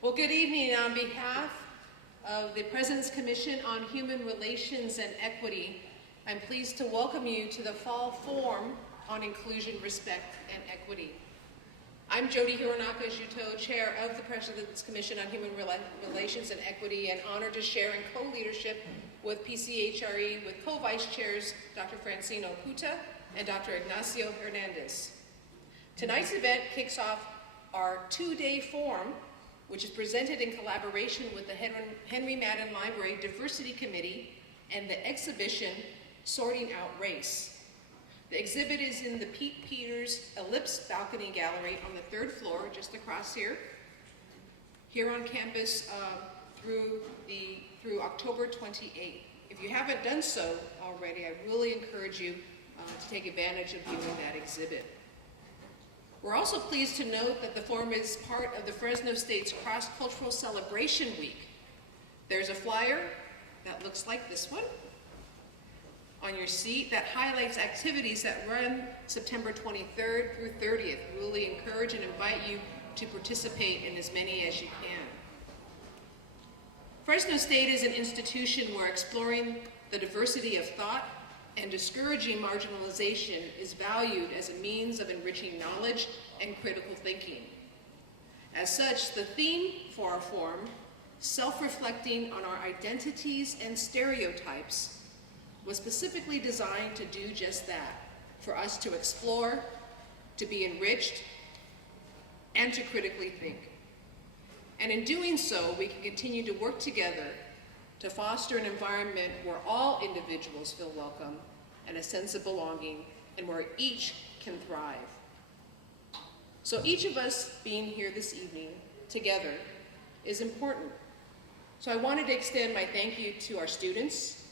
Well, good evening. On behalf of the President's Commission on Human Relations and Equity, I'm pleased to welcome you to the Fall Forum on Inclusion, Respect, and Equity. I'm Jody Hironaka-Juteau, Chair of the President's Commission on Human Relations and Equity, and honored to share in co-leadership with PCHRE with co-vice chairs Dr. Francino Puta and Dr. Ignacio Hernandez. Tonight's event kicks off our two-day forum, which is presented in collaboration with the Henry Madden Library Diversity Committee and the exhibition Sorting Out Race. The exhibit is in the Pete Peters Ellipse Balcony Gallery on the third floor, just across here on campus through October 28th. If you haven't done so already, I really encourage you to take advantage of viewing that exhibit. We're also pleased to note that the forum is part of the Fresno State's Cross-Cultural Celebration Week. There's a flyer that looks like this one on your seat that highlights activities that run September 23rd through 30th. We really encourage and invite you to participate in as many as you can. Fresno State is an institution where exploring the diversity of thought and discouraging marginalization is valued as a means of enriching knowledge and critical thinking. As such, the theme for our forum, self-reflecting on our identities and stereotypes, was specifically designed to do just that, for us to explore, to be enriched, and to critically think. And in doing so, we can continue to work together to foster an environment where all individuals feel welcome and a sense of belonging, and where each can thrive. So each of us being here this evening together is important. So I wanted to extend my thank you to our students,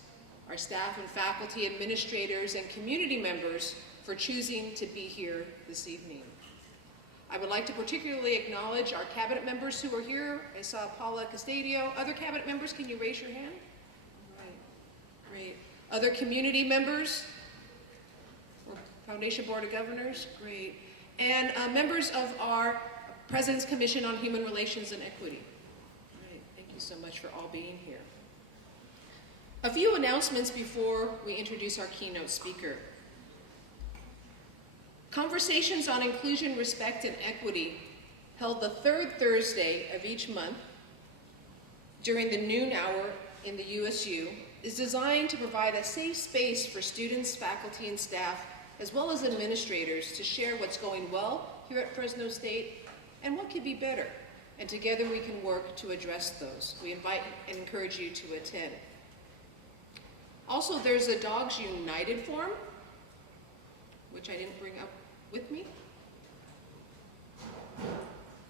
our staff and faculty, administrators, and community members for choosing to be here this evening. I would like to particularly acknowledge our cabinet members who are here. I saw Paula Castadio. Other cabinet members, can you raise your hand? All right, great. Other community members? Or Foundation Board of Governors? Great. And members of our President's Commission on Human Relations and Equity. Great, thank you so much for all being here. A few announcements before we introduce our keynote speaker. Conversations on Inclusion, Respect, and Equity, held the third Thursday of each month during the noon hour in the USU, is designed to provide a safe space for students, faculty, and staff, as well as administrators, to share what's going well here at Fresno State and what could be better. And together we can work to address those. We invite and encourage you to attend. Also, there's a Dogs United forum, which I didn't bring up with me.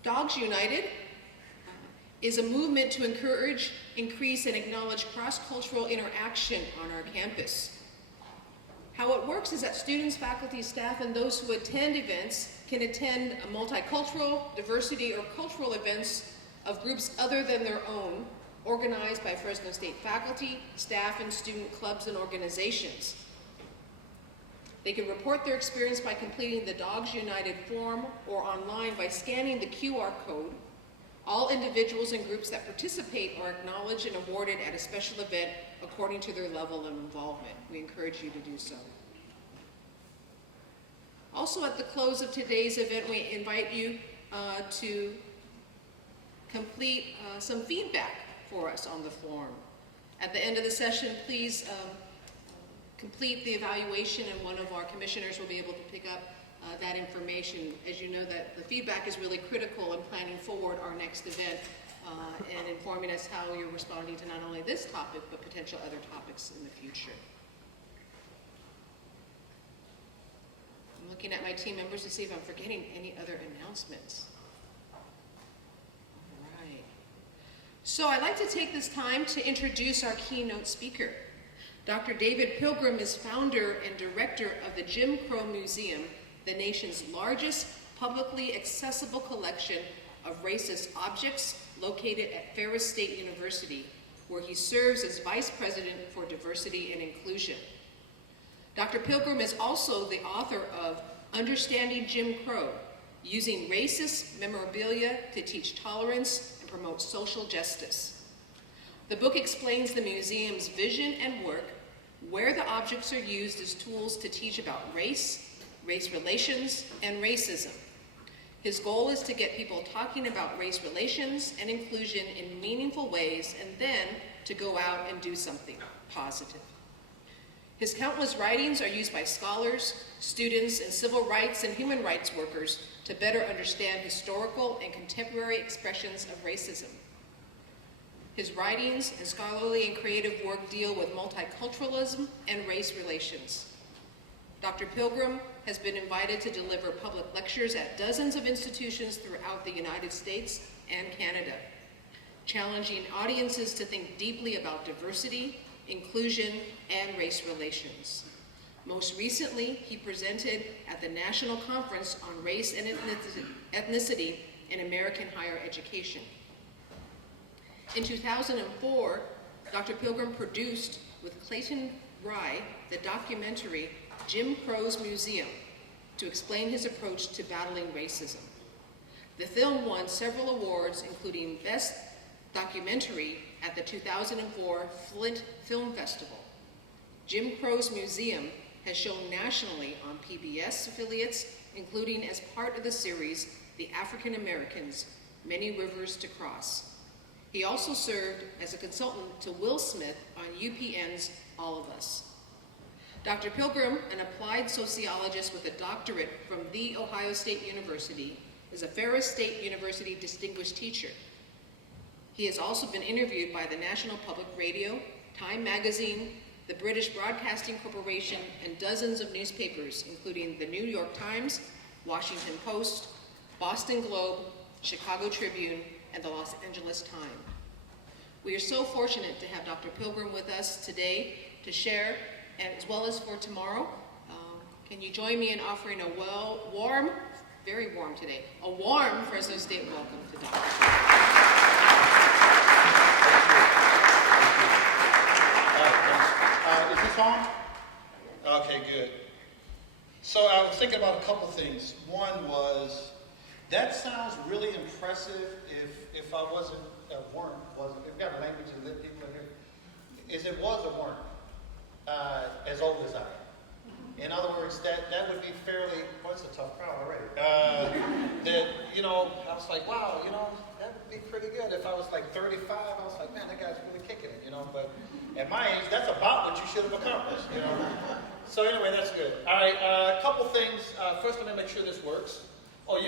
Dogs United is a movement to encourage, increase, and acknowledge cross-cultural interaction on our campus. How it works is that students, faculty, staff, and those who attend events can attend a multicultural, diversity, or cultural events of groups other than their own, organized by Fresno State faculty, staff, and student clubs and organizations. They can report their experience by completing the Dogs United form or online by scanning the QR code. All individuals and groups that participate are acknowledged and awarded at a special event according to their level of involvement. We encourage you to do so. Also, at the close of today's event, we invite you to complete some feedback for us on the form. At the end of the session, please complete the evaluation, and one of our commissioners will be able to pick up that information. As you know, that the feedback is really critical in planning forward our next event and informing us how you're responding to not only this topic, but potential other topics in the future. I'm looking at my team members to see if I'm forgetting any other announcements. All right. So I'd like to take this time to introduce our keynote speaker. Dr. David Pilgrim is founder and director of the Jim Crow Museum, the nation's largest publicly accessible collection of racist objects located at Ferris State University, where he serves as Vice President for Diversity and Inclusion. Dr. Pilgrim is also the author of Understanding Jim Crow, Using Racist Memorabilia to Teach Tolerance and promote social justice. The book explains the museum's vision and work, where the objects are used as tools to teach about race, race relations, and racism. His goal is to get people talking about race relations and inclusion in meaningful ways, and then to go out and do something positive. His countless writings are used by scholars, students, and civil rights and human rights workers to better understand historical and contemporary expressions of racism. His writings and scholarly and creative work deal with multiculturalism and race relations. Dr. Pilgrim has been invited to deliver public lectures at dozens of institutions throughout the United States and Canada, challenging audiences to think deeply about diversity, inclusion, and race relations. Most recently, he presented at the National Conference on Race and Ethnicity in American Higher Education. In 2004, Dr. Pilgrim produced with Clayton Rye the documentary Jim Crow's Museum to explain his approach to battling racism. The film won several awards, including Best Documentary at the 2004 Flint Film Festival. Jim Crow's Museum has shown nationally on PBS affiliates, including as part of the series The African Americans, Many Rivers to Cross. He also served as a consultant to Will Smith on UPN's All of Us. Dr. Pilgrim, an applied sociologist with a doctorate from The Ohio State University, is a Ferris State University Distinguished Teacher. He has also been interviewed by the National Public Radio, Time Magazine, the British Broadcasting Corporation, and dozens of newspapers, including the New York Times, Washington Post, Boston Globe, Chicago Tribune, and the Los Angeles Times. We are so fortunate to have Dr. Pilgrim with us today to share, and as well as for tomorrow. Can you join me in offering a warm, very warm today, a warm Fresno State welcome to Dr. Is this on? Okay, good. So I was thinking about a couple things. One was, that sounds really impressive if I wasn't, we've got a language that people in here, weren't as old as I am. In other words, that would be fairly, well, it's a tough crowd already. I was like, wow, that would be pretty good. If I was like 35, I was like, man, that guy's really kicking it, but at my age, that's about what you should have accomplished, So anyway, that's good. All right, a couple things. First, let me make sure this works. Oh,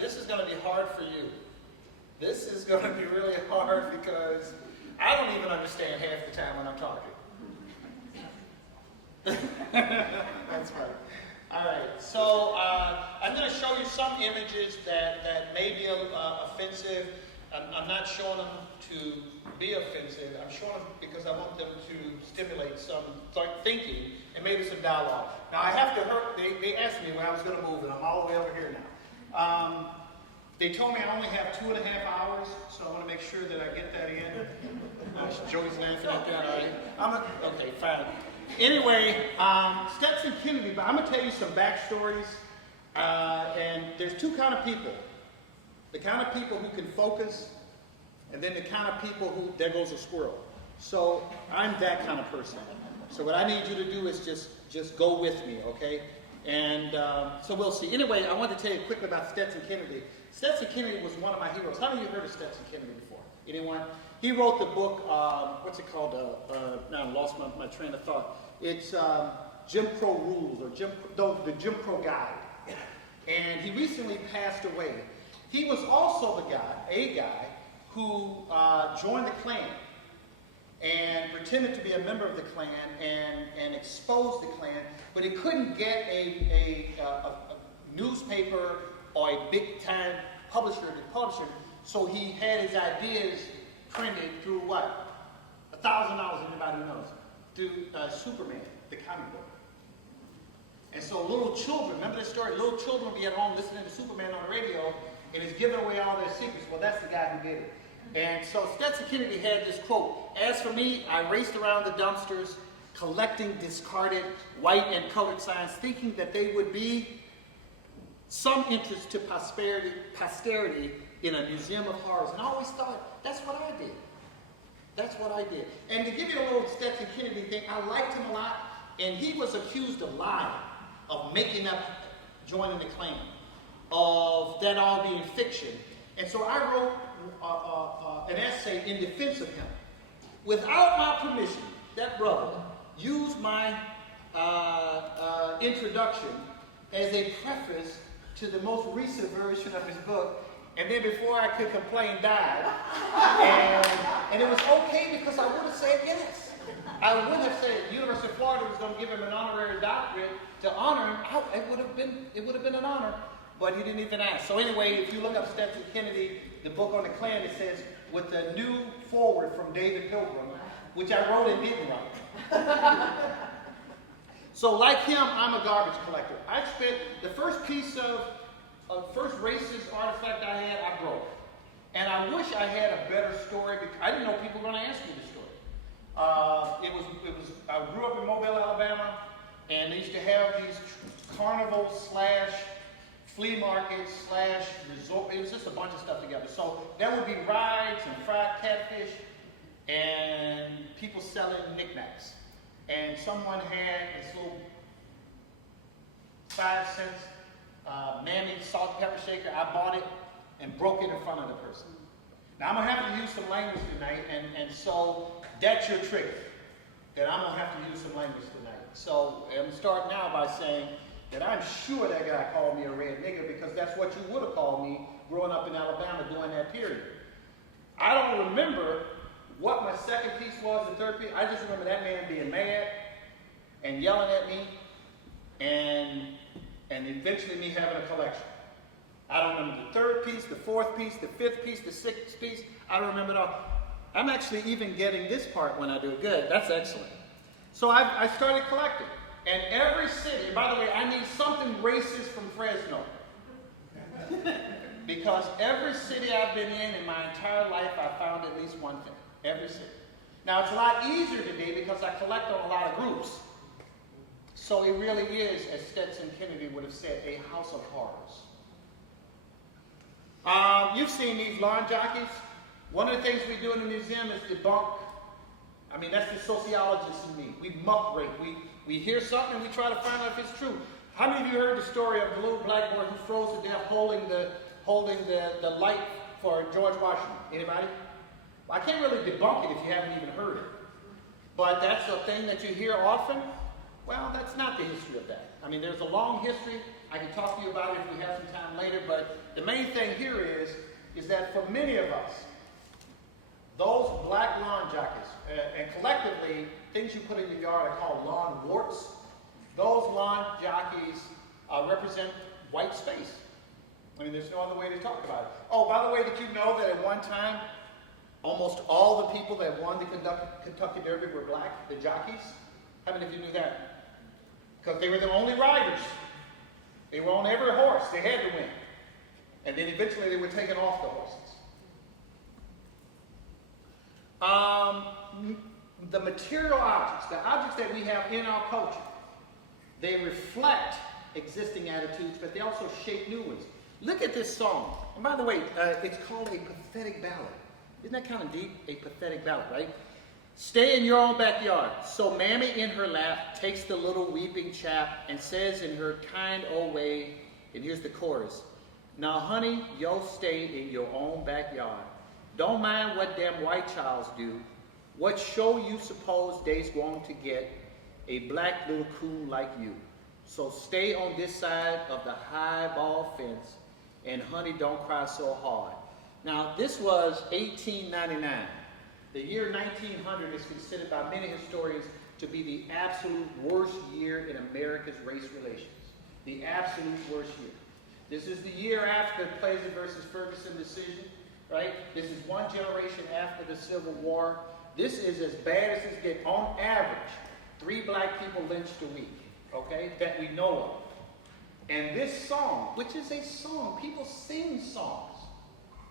this is going to be hard for you. This is going to be really hard because I don't even understand half the time when I'm talking. That's right. All right, so I'm going to show you some images that may be offensive. I'm not showing them to be offensive. I'm showing them because I want them to stimulate some thinking and maybe some dialogue. Now, I have to they asked me when I was going to move, and I'm all the way over here now. They told me I only have 2.5 hours, so I want to make sure that I get that in. Joey's laughing at that. Okay, fine. Anyway, Stetson Kennedy, but I'm going to tell you some backstories. And there's two kind of people. The kind of people who can focus, and then the kind of people who, there goes a squirrel. So I'm that kind of person. So what I need you to do is just go with me, okay? And so we'll see. Anyway, I wanted to tell you quickly about Stetson Kennedy. Stetson Kennedy was one of my heroes. How many of you heard of Stetson Kennedy before? Anyone? He wrote the book, what's it called? Now I lost my train of thought. It's Jim Crow Rules, or the Jim Crow Guide. And he recently passed away. He was also a guy who joined the Klan and pretended to be a member of the Klan and exposed the Klan, but he couldn't get a newspaper or a big-time publisher to publish it, so he had his ideas printed through what? $1,000, anybody knows, through Superman, the comic book. And so little children, remember this story? Little children would be at home listening to Superman on the radio, and he's giving away all their secrets. Well, that's the guy who did it. And so Stetson Kennedy had this quote, "As for me, I raced around the dumpsters, collecting discarded white and colored signs, thinking that they would be some interest to posterity in a museum of horrors. And I always thought, that's what I did. That's what I did. And to give you a little Stetson Kennedy thing, I liked him a lot, and he was accused of lying, of making up, joining the Klan, of that all being fiction. And so I wrote an essay in defense of him. Without my permission, that brother used my introduction as a preface to the most recent version of his book, and then before I could complain, died. And it was okay because I would have said yes. I would have said University of Florida was going to give him an honorary doctorate to honor him. It would have been an honor, but he didn't even ask. So anyway, if you look up Stetson Kennedy, the book on the Klan, it says, with the new foreword from David Pilgrim, which I wrote and didn't write. So like him, I'm a garbage collector. I spent the first piece of first racist artifact I had, I broke. And I wish I had a better story because I didn't know people were going to ask me the story. I grew up in Mobile, Alabama, and they used to have these carnivals / flea markets / resort. It was just a bunch of stuff together. So there would be rides and fried catfish and people selling knickknacks. And someone had this little 5-cent Mammy salt and pepper shaker. I bought it and broke it in front of the person. Now I'm going to have to use some language tonight, and so that's your trigger, that I'm going to have to use some language tonight. So I'm going to start now by saying that I'm sure that guy called me a red nigger because that's what you would have called me growing up in Alabama during that period. I don't remember what my second piece was, the third piece. I just remember that man being mad and yelling at me and eventually me having a collection. I don't remember the third piece, the fourth piece, the fifth piece, the sixth piece. I don't remember it all. I'm actually even getting this part when I do it. Good, that's excellent. So I started collecting. And every city, by the way, I need something racist from Fresno. Because every city I've been in my entire life, I found at least one thing. Every city. Now, it's a lot easier today because I collect on a lot of groups. So it really is, as Stetson Kennedy would have said, a house of horrors. You've seen these lawn jockeys. One of the things we do in the museum is debunk. I mean, that's the sociologist in me. We muck rake. We hear something and we try to find out if it's true. How many of you heard the story of the little black boy who froze to death holding the light for George Washington? Anybody? Well, I can't really debunk it if you haven't even heard it. But that's a thing that you hear often. Well, that's not the history of that. I mean, there's a long history. I can talk to you about it if we have some time later. But the main thing here is that for many of us, those black lawn jockeys, and collectively, things you put in your yard are called lawn warts. Those lawn jockeys represent white space. I mean, there's no other way to talk about it. Oh, by the way, did you know that at one time, almost all the people that won the Kentucky Derby were black, the jockeys? How many of you knew that? Because they were the only riders. They were on every horse. They had to win. And then eventually they were taken off the horses. The material objects, the objects that we have in our culture, they reflect existing attitudes, but they also shape new ones. Look at this song. And by the way, it's called a pathetic ballad. Isn't that kind of deep? A pathetic ballad, right? Stay in your own backyard. So Mammy in her lap takes the little weeping chap and says in her kind old way, and here's the chorus, now honey, yo stay in your own backyard. Don't mind what them white childs do. What show you suppose they's going to get a black little coon like you? So stay on this side of the high ball fence, and honey, don't cry so hard. Now, this was 1899. The year 1900 is considered by many historians to be the absolute worst year in America's race relations. The absolute worst year. This is the year after the Plessy versus Ferguson decision, right? This is one generation after the Civil War. This is as bad as it gets. On average, 3 black people lynched a week, okay, that we know of. And this song, which is a song, people sing songs,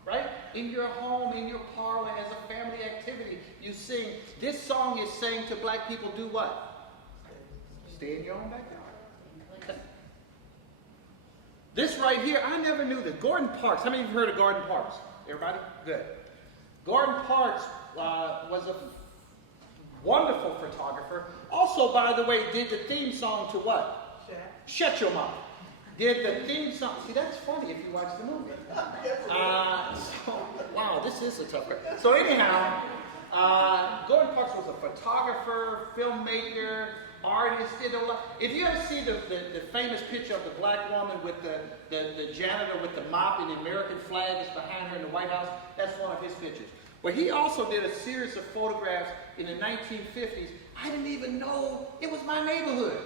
right? In your home, in your parlor, as a family activity, you sing. This song is saying to black people, do what? Stay in your own backyard. This right here, I never knew this. Gordon Parks. How many of you have heard of Gordon Parks? Everybody? Good. Gordon Parks was a wonderful photographer. Also, by the way, did the theme song to what? Shut Your Mouth. Did the theme song. See, that's funny if you watch the movie. Wow, this is a tough one. So anyhow, Gordon Parks was a photographer, filmmaker, artist, did a lot. If you ever see the famous picture of the black woman with the janitor with the mop and the American flag is behind her in the White House, that's one of his pictures. But he also did a series of photographs in the 1950s. I didn't even know it was my neighborhood.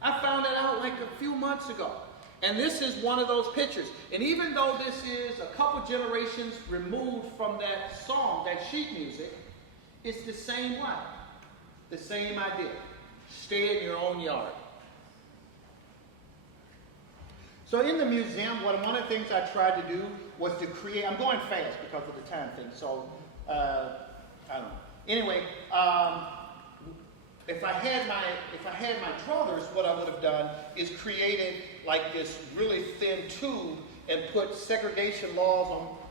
I found it out like a few months ago. And this is one of those pictures. And even though this is a couple generations removed from that song, that sheet music, it's the same way. The same idea. Stay in your own yard. So in the museum, one of the things I tried to do was to create, I'm going fast because of the time thing, so I don't know. Anyway, if I had my druthers, what I would have done is created like this really thin tube and put segregation laws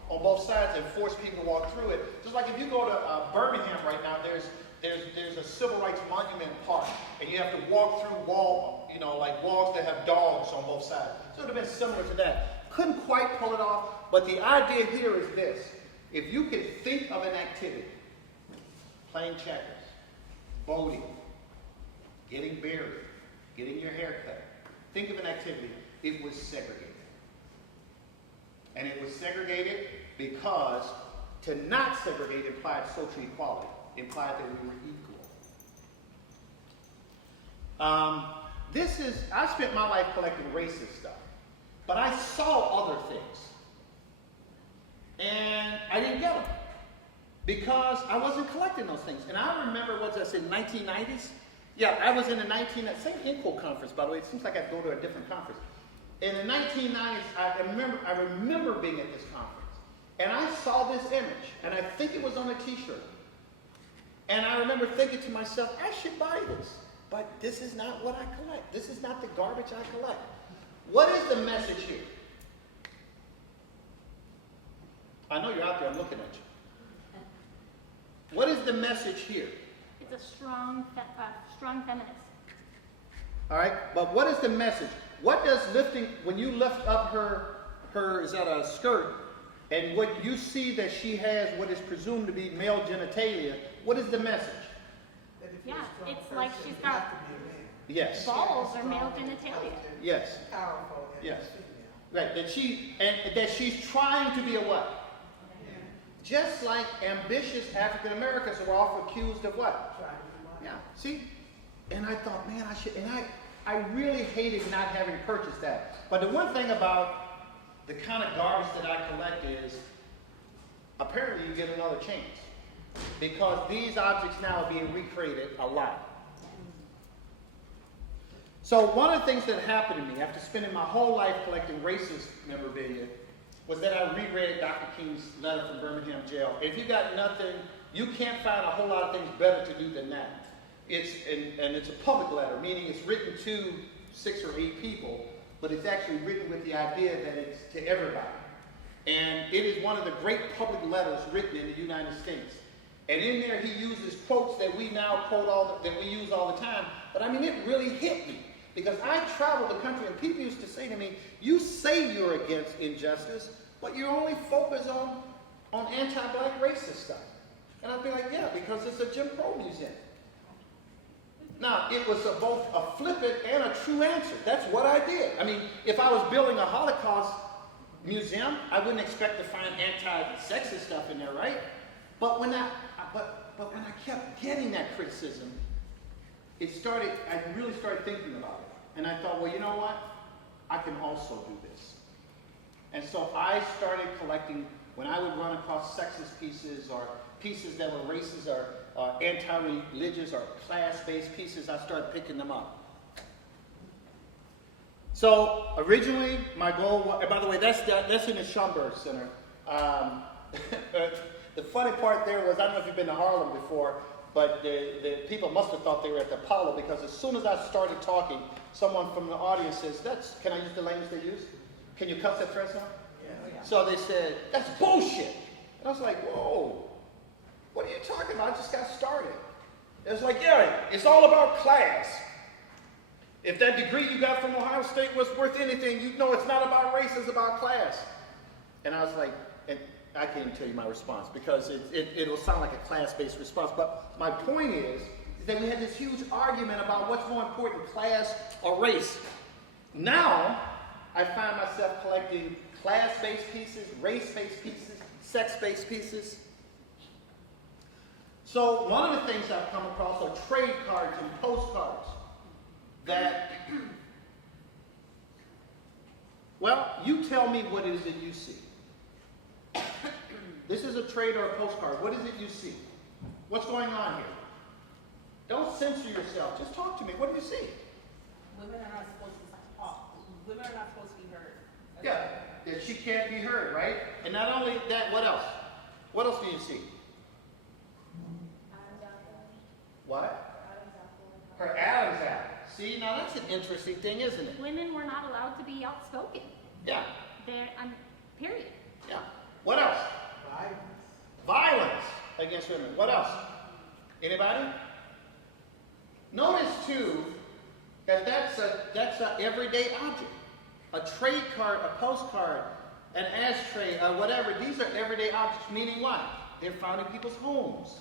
on both sides and force people to walk through it. Just like if you go to Birmingham right now, there's a civil rights monument park, and you have to walk through walls that have dogs on both sides. So it would have been similar to that. Couldn't quite pull it off, but the idea here is this. If you can think of an activity, playing checkers, boating, getting buried, getting your hair cut, think of an activity, it was segregated. And it was segregated because to not segregate implied social equality, implied that we were equal. I spent my life collecting racist stuff, but I saw other things. And I didn't get them because I wasn't collecting those things. And I remember, what was I said, 1990s? Yeah, I was in the same INCO conference, by the way. It seems like I'd go to a different conference. In the 1990s, I remember being at this conference. And I saw this image, and I think it was on a t-shirt. And I remember thinking to myself, I should buy this. But this is not what I collect. This is not the garbage I collect. What is the message here? I know you're out there, I'm looking at you. What is the message here? It's a strong feminist. All right, but what is the message? What does lifting, when you lift up her is that a skirt, and what you see that she has what is presumed to be male genitalia, what is the message? Yeah, it's like she's got Yes. balls or male genitalia. Yes. Powerful. Yes. Right. That she's trying to be a what? Just like ambitious African Americans who are often accused of what? Yeah. See? And I thought, man, I should. And I really hated not having purchased that. But the one thing about the kind of garbage that I collect is, apparently you get another chance. Because these objects now are being recreated a lot. So one of the things that happened to me after spending my whole life collecting racist memorabilia was that I reread Dr. King's letter from Birmingham jail. If you got nothing, you can't find a whole lot of things better to do than that. It's a public letter, meaning it's written to 6 or 8 people, but it's actually written with the idea that it's to everybody. And it is one of the great public letters written in the United States. And in there he uses quotes that we now that we use all the time. But I mean, it really hit me. Because I traveled the country and people used to say to me, you say you're against injustice, but you're only focused on anti-black racist stuff. And I'd be like, yeah, because it's a Jim Crow museum. Now, it was both a flippant and a true answer. That's what I did. I mean, if I was building a Holocaust museum, I wouldn't expect to find anti-sexist stuff in there, right? But when I kept getting that criticism, I really started thinking about it. And I thought, well, you know what? I can also do this. And so I started collecting, when I would run across sexist pieces or pieces that were racist or anti-religious or class-based pieces, I started picking them up. So originally, my goal was, by the way, that's in the Schomburg Center. The funny part there was, I don't know if you've been to Harlem before, but the people must have thought they were at the Apollo, because as soon as I started talking, someone from the audience says, can I use the language they use? Can you cuss at Fresno? Yeah. So they said, that's bullshit. And I was like, whoa, what are you talking about? I just got started. It was like, yeah, it's all about class. If that degree you got from Ohio State was worth anything, you know it's not about race, it's about class. And I was like, and I can't even tell you my response, because it'll sound like a class-based response. But my point is that we had this huge argument about what's more important, class or race. Now, I find myself collecting class-based pieces, race-based pieces, sex-based pieces. So one of the things I've come across are trade cards and postcards that, well, you tell me what it is that you see. This is a trade or a postcard. What is it you see? What's going on here? Don't censor yourself. Just talk to me. What do you see? Women are not supposed to talk. Women are not supposed to be heard. Yeah, that she can't be heard, right? And not only that, what else? What else do you see? What? Her Adam's apple. See, now that's an interesting thing, isn't it? Women were not allowed to be outspoken. Yeah. They're, period. Yeah. What else? Violence against women. What else? Anybody? Notice too that that's a everyday object. A trade card, a postcard, an ashtray, whatever. These are everyday objects. Meaning what? They're found in people's homes.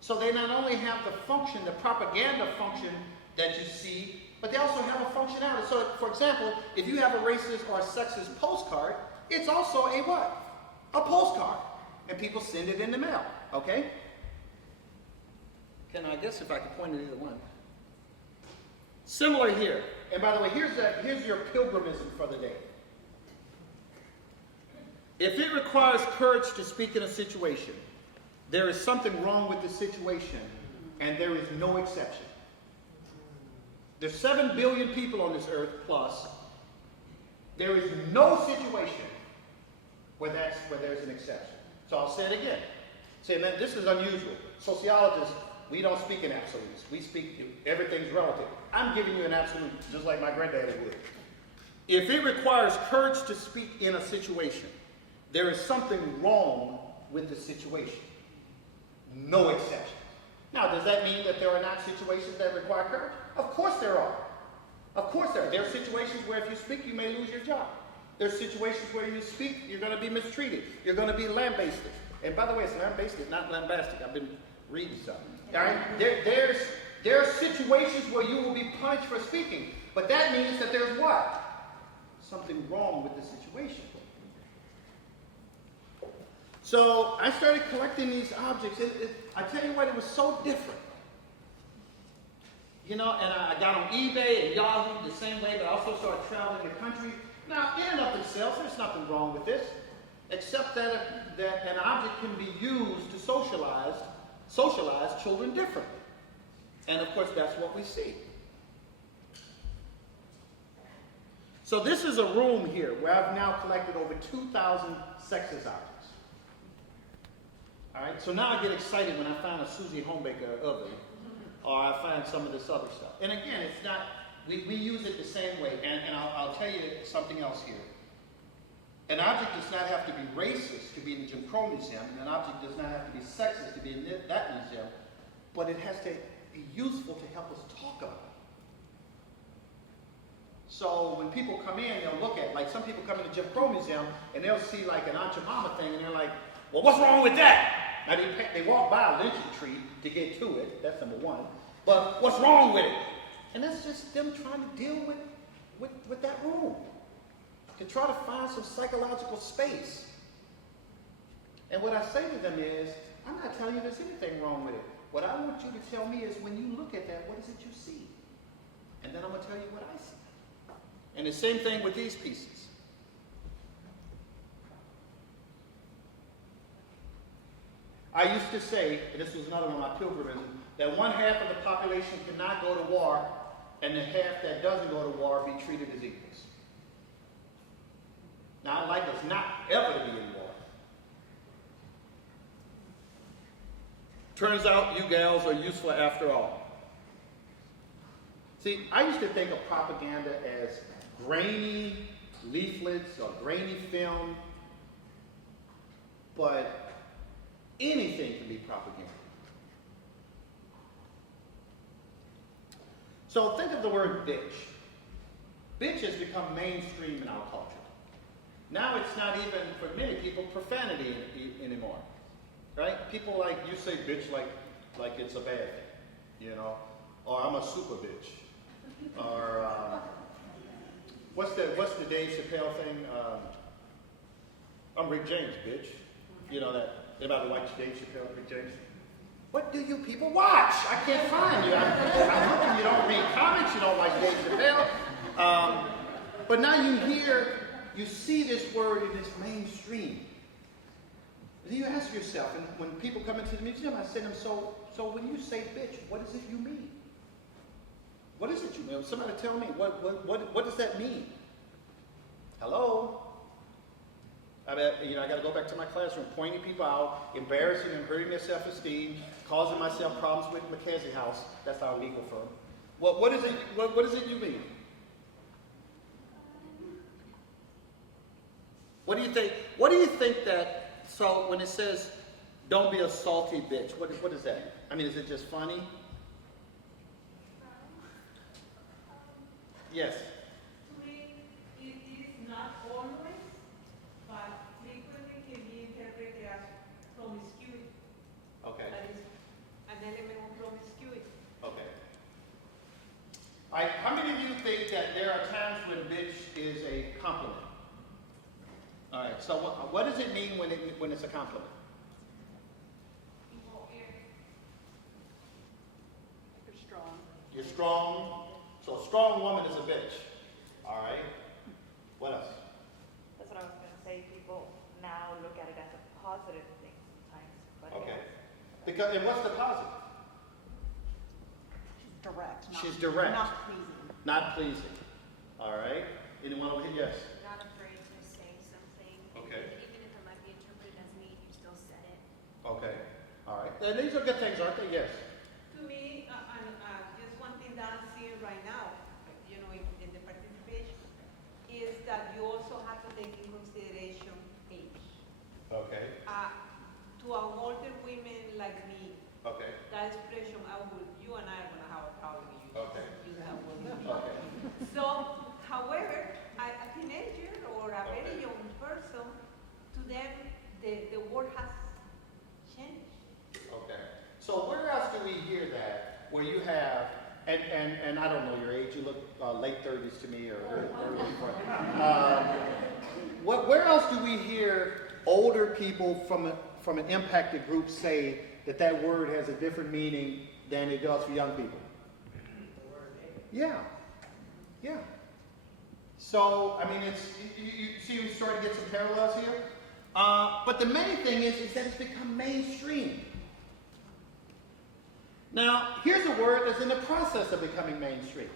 So they not only have the function, the propaganda function that you see, but they also have a functionality. So, for example, if you have a racist or a sexist postcard, it's also a what? A postcard. And people send it in the mail, okay? I guess if I could point at either one. Similar here. And by the way, here's your pilgrimism for the day. If it requires courage to speak in a situation, there is something wrong with the situation, and there is no exception. There's 7 billion people on this earth plus. There is no situation where there's an exception. So I'll say it again. Say, man, this is unusual. Sociologists, we don't speak in absolutes. We speak, everything's relative. I'm giving you an absolute, just like my granddaddy would. If it requires courage to speak in a situation, there is something wrong with the situation. No exception. Now, does that mean that there are not situations that require courage? Of course there are. Of course there are. There are situations where if you speak, you may lose your job. There are situations where you speak, you're going to be mistreated. You're going to be lambasted. And by the way, it's lambasted, not lambastic. I've been reading something. All right? There are situations where you will be punished for speaking. But that means that there's what? Something wrong with the situation. So I started collecting these objects. I tell you what, it was so different. You know, and I got on eBay and Yahoo the same way, but I also started traveling the country. Now, in and of itself, there's nothing wrong with this, except that an object can be used to socialize children differently. And of course, that's what we see. So this is a room here where I've now collected over 2,000 sexist objects. All right, so now I get excited when I find a Susie Homebaker oven, or I find some of this other stuff. And again, it's not, we use it the same way. And I'll tell you something else here. An object does not have to be racist to be in the Jim Crow Museum, and an object does not have to be sexist to be in that museum, but it has to be useful to help us talk about it. So when people come in, they'll look at, like some people come in the Jim Crow Museum, and they'll see like an Aunt Jemima thing, and they're like, well, what's wrong with that? Now they walk by a lynching tree to get to it, that's number one, but what's wrong with it? And that's just them trying to deal with that room, to try to find some psychological space. And what I say to them is, I'm not telling you there's anything wrong with it. What I want you to tell me is when you look at that, what is it you see? And then I'm going to tell you what I see. And the same thing with these pieces. I used to say, and this was another one of my pilgrimages, that one half of the population cannot go to war, and the half that doesn't go to war be treated as equals. Now, I'd like us not ever to be in war. Turns out you gals are useful after all. See, I used to think of propaganda as grainy leaflets or grainy film, but anything can be propaganda. So think of the word bitch. Bitch has become mainstream in our culture. Now it's not even, for many people, profanity anymore. Right? People like, you say bitch like it's a bad thing, you know? Or I'm a super bitch. Or what's the Dave Chappelle thing? I'm Rick James, bitch. You know that? Anybody watch Dave Chappelle, Rick James? What do you people watch? I can't find you. I'm hoping you don't read comics, you don't like Dave Chappelle. But now you see this word in its mainstream. Then you ask yourself, and when people come into the museum, I say to them, so when you say bitch, what is it you mean? What is it you mean? Somebody tell me, what does that mean? Hello? I got to go back to my classroom, pointing people out, embarrassing them, hurting their self-esteem, causing myself problems with McKenzie House. That's our legal firm. What is it you mean? What do you think that, so when it says, don't be a salty bitch, what is that? I mean, is it just funny? Yes. To me, it is not always, but frequently can be interpreted as promiscuity. Okay. That is an element of promiscuity. Okay. All right, how many of you think that there are times when bitch is a compliment? All right, so what does it mean when it's a compliment? You're strong. You're strong. So a strong woman is a bitch. All right. What else? That's what I was going to say. People now look at it as a positive thing sometimes. But Okay. yeah. And what's the positive? She's direct. She's direct. Not pleasing. Not pleasing. All right. Anyone over here? Yes. Not afraid to say something. Okay. Even if it might be interpreted as mean, you still said it. Okay. All right. And these are good things, aren't they? Yes. To me, just one thing that I'm seeing right now, in the participation, is that you also have to take in consideration age. Okay. To our older women like me, Okay. that expression, you and I are going to have a problem with you. Okay. You have one with me. Okay. So, however, a teenager or a very young person, to them, the word has changed. Okay. So where else do we hear that where you have, and I don't know your age, you look late 30s to me or early 40s. Where else do we hear older people from an impacted group say that word has a different meaning than it does for young people? Yeah. Yeah. So, I mean, you see we're starting to get some parallels here? But the main thing is that it's become mainstream. Now, here's a word that's in the process of becoming mainstream.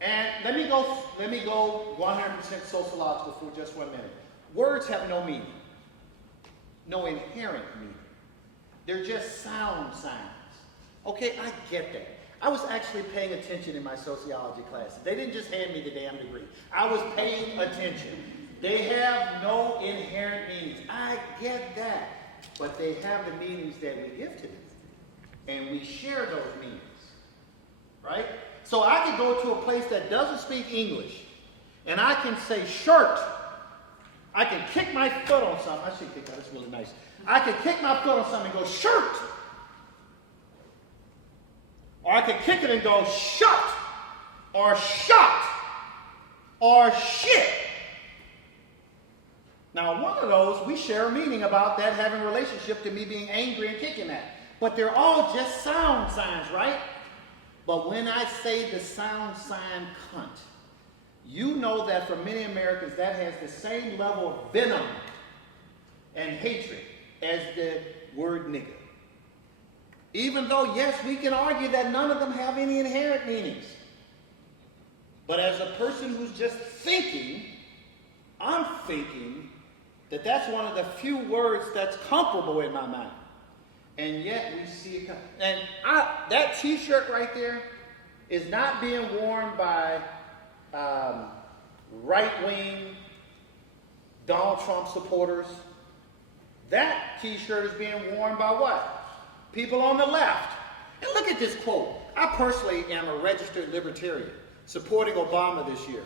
And let me go 100% sociological for just 1 minute. Words have no meaning, no inherent meaning. They're just sound signs. Okay, I get that. I was actually paying attention in my sociology classes. They didn't just hand me the damn degree. I was paying attention. They have no inherent meanings. I get that. But they have the meanings that we give to them. And we share those meanings. Right? So I could go to a place that doesn't speak English, and I can say shirt. I can kick my foot on something. I should kick that. That's really nice. I can kick my foot on something and go shirt. Or I can kick it and go shut. Or shot. Or shit. Now, one of those, we share a meaning about that having a relationship to me being angry and kicking that. But they're all just sound signs, right? But when I say the sound sign cunt, you know that for many Americans that has the same level of venom and hatred as the word nigger. Even though, yes, we can argue that none of them have any inherent meanings. But as a person who's just thinking, I'm thinking that that's one of the few words that's comparable in my mind. And yet we see it come. And that T-shirt right there is not being worn by right-wing Donald Trump supporters. That T-shirt is being worn by what? People on the left. And look at this quote. I personally am a registered libertarian, supporting Obama this year.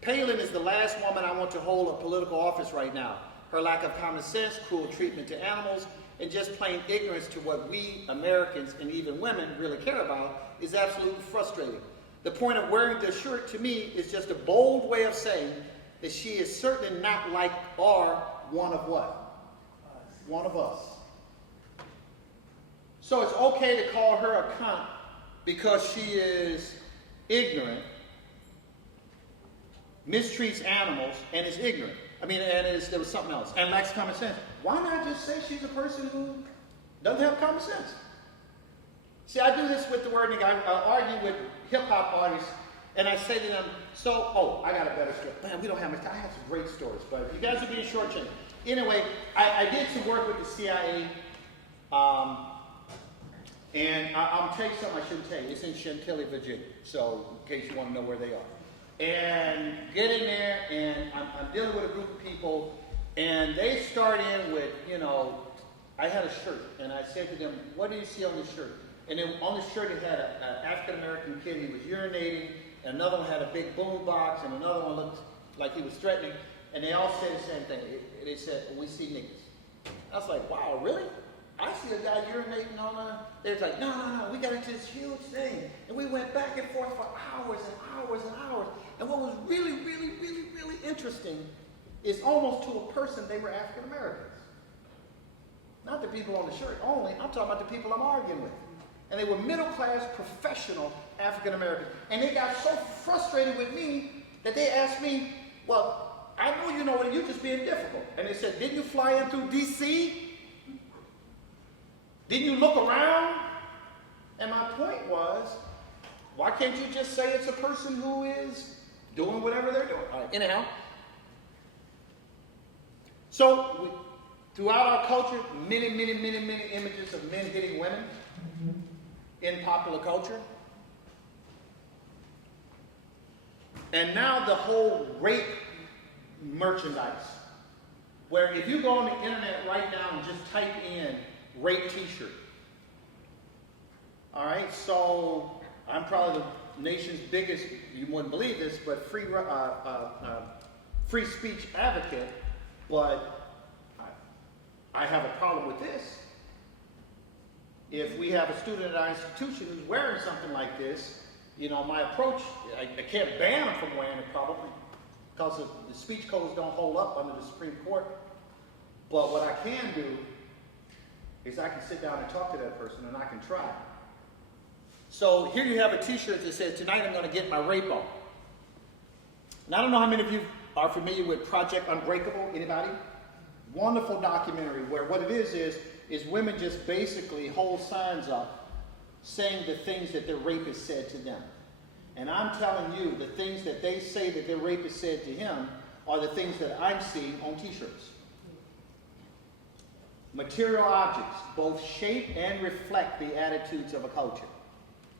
Palin is the last woman I want to hold a political office right now. Her lack of common sense, cruel treatment to animals, and just plain ignorance to what we Americans and even women really care about is absolutely frustrating. The point of wearing this shirt to me is just a bold way of saying that she is certainly not like or one of what? One of us. So it's okay to call her a cunt because she is ignorant, mistreats animals, and is ignorant. There was something else, and lacks common sense. Why not just say she's a person who doesn't have common sense? See, I do this with the word, I argue with hip-hop artists, and I say to them, I got a better story. Man, we don't have much time. I have some great stories, but you guys are being shortchanged. Anyway, I did some work with the CIA, and I'll tell you something I shouldn't tell you. It's in Chantilly, Virginia, so in case you want to know where they are. And get in there, and I'm dealing with a group of people, and they start in with, I had a shirt, and I said to them, what do you see on this shirt? And then on the shirt it had an African-American kid, he was urinating, and another one had a big boom box, and another one looked like he was threatening, and they all said the same thing. They said, we see niggas. I was like, wow, really? I see a guy urinating on a... They was like, no, we got into this huge thing. And we went back and forth for hours and hours and hours. And what was really, really, really, really interesting is almost to a person they were African Americans. Not the people on the shirt only, I'm talking about the people I'm arguing with. And they were middle-class, professional African Americans. And they got so frustrated with me that they asked me, well, I know you know it, you're just being difficult. And they said, didn't you fly in through D.C.? Didn't you look around? And my point was, why can't you just say it's a person who is doing whatever they're doing? All right, anyhow. So, throughout our culture, many images of men hitting women in popular culture. And now the whole rape merchandise, where if you go on the internet right now and just type in rape t-shirt. All right, so I'm probably the nation's biggest, you wouldn't believe this, but free speech advocate, but I have a problem with this. If we have a student at our institution who's wearing something like this, my approach, I can't ban them from wearing it probably, because the speech codes don't hold up under the Supreme Court. But what I can do is I can sit down and talk to that person, and I can try. So here you have a t-shirt that says, tonight I'm going to get my rape on. And I don't know how many of you are familiar with Project Unbreakable. Anybody? Wonderful documentary where what it is women just basically hold signs up saying the things that their rapist said to them. And I'm telling you, the things that they say that their rapist said to him are the things that I'm seeing on t-shirts. Material objects both shape and reflect the attitudes of a culture.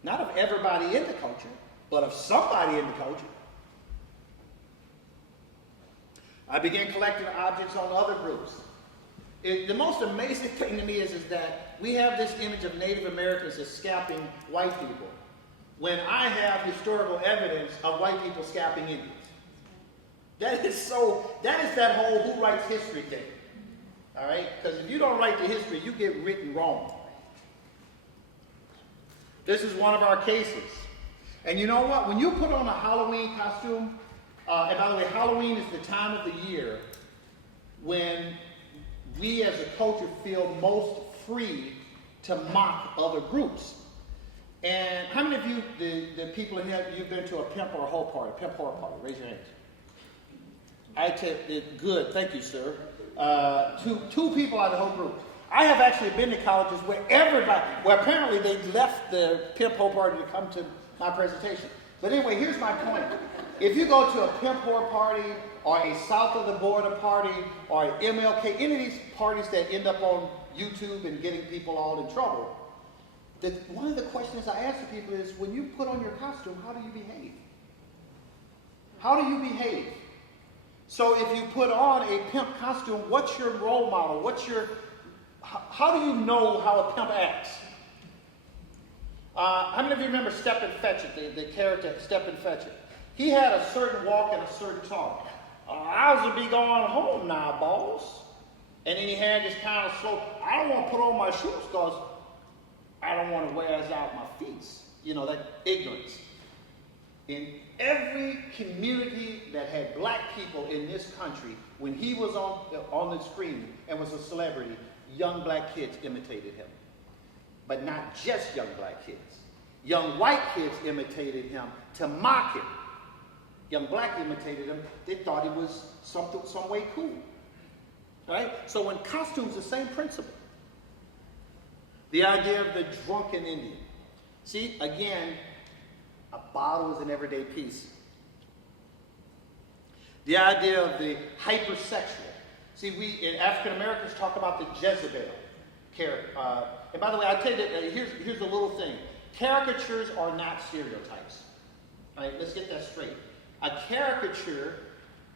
Not of everybody in the culture, but of somebody in the culture. I began collecting objects on other groups. The most amazing thing to me is that we have this image of Native Americans as scalping white people, when I have historical evidence of white people scalping Indians. That is that whole who writes history thing. All right? Because if you don't write the history, you get written wrong. This is one of our cases. And you know what? When you put on a Halloween costume, and by the way, Halloween is the time of the year when we as a culture feel most free to mock other groups. And how many of you, the people in here, you've been to a pimp or a hoe party, pimp horror party? Raise your hands. I tell you, good, thank you, sir. Two people out of the whole group. I have actually been to colleges where apparently they left the pimp whore party to come to my presentation. But anyway, here's my point. If you go to a pimp whore party or a south of the border party or an MLK, any of these parties that end up on YouTube and getting people all in trouble. One of the questions I ask people is, when you put on your costume, how do you behave? How do you behave? So if you put on a pimp costume, what's your role model? How do you know how a pimp acts? How many of you remember Step and Fetch It, the character Step and Fetch It? He had a certain walk and a certain talk. I was to be going home now, boss. And then he had this kind of slow, I don't want to put on my shoes because I don't want to wear out my feet. You know, that ignorance. In every community that had black people in this country, when he was on the screen and was a celebrity, young black kids imitated him. But not just young black kids. Young white kids imitated him to mock him. Young black imitated him. They thought he was some way cool. Right? So when costumes, the same principle. The idea of the drunken Indian. See, again, a bottle is an everyday piece. The idea of the hypersexual. See, we African Americans talk about the Jezebel character. And by the way, I'll tell you that here's a little thing. Caricatures are not stereotypes. All right, let's get that straight. A caricature